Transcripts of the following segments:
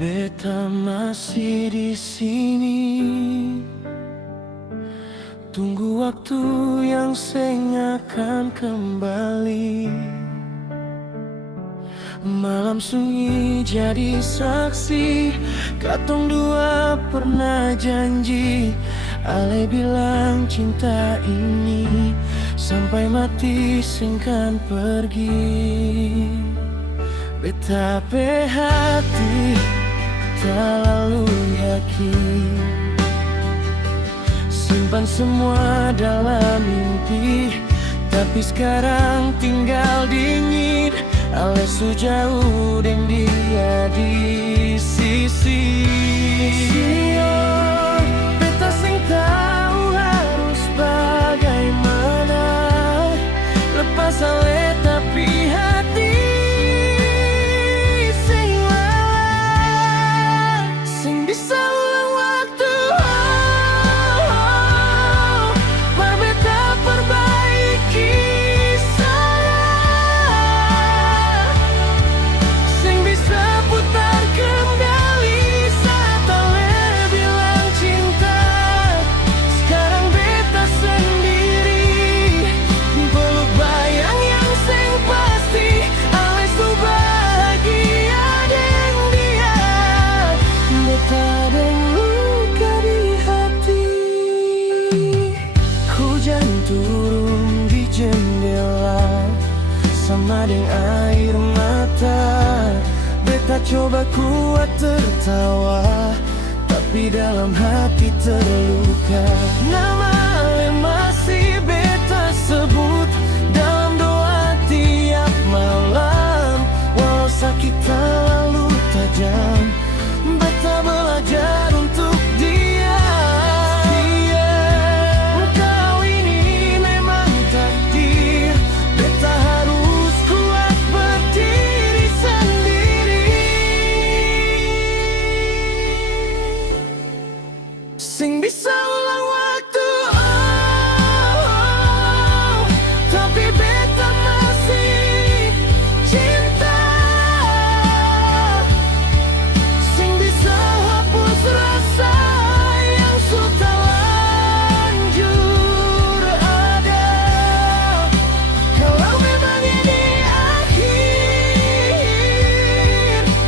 Beta masih di sini, tunggu waktu yang seng akan kembali. Malam sunyi jadi saksi, katong dua pernah janji. Ale bilang cinta ini sampai mati singkan pergi. Beta pe hati tak lalu yakin, simpan semua dalam mimpi, tapi sekarang tinggal dingin. Ale su jauh deng dia di sisi. Beta sing tahu harus bagaimana, lepas ale tapi hati sing lala, sing bisa ulang waktu. Mar beta perbaiki salah, sing bisa putar kembali saat ale bilang cinta. Sekarang beta sendiri, peluk bayang yang sing pasti. Ale su bahagia deng dia, beta deng luka di hati. Hujan turun di jendela sama deng air mata. Beta coba kuat tertawa, tapi dalam hati terluka. Nama ale masih beta sebut dalam doa tiap malam. Walau sakit terlalu tajam, beta belajar untuk dia. Kau ini memang takdir, beta harus kuat berdiri sendiri. Sing bisa ulang waktu, tapi beta masih cinta. Sing bisa hapus rasa yang sudah lanjur ada. Kalau memang ini akhir,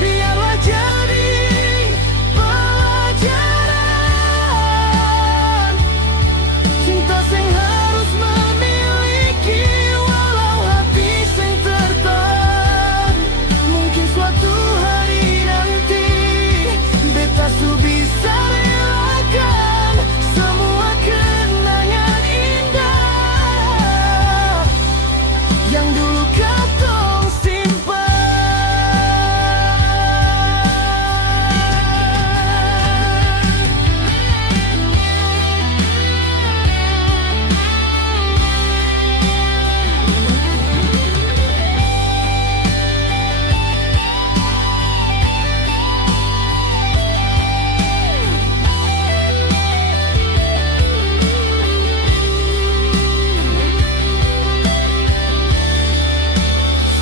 biarlah jadi pelajaran. Cinta sing harus memiliki walau hati sing tertekan. Mungkin suatu hari nanti beta su bisa relakan semua kenangan indah yang dulu katong simpan.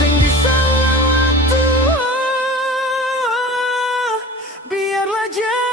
Sing bisa ulang waktu, biarlah jadi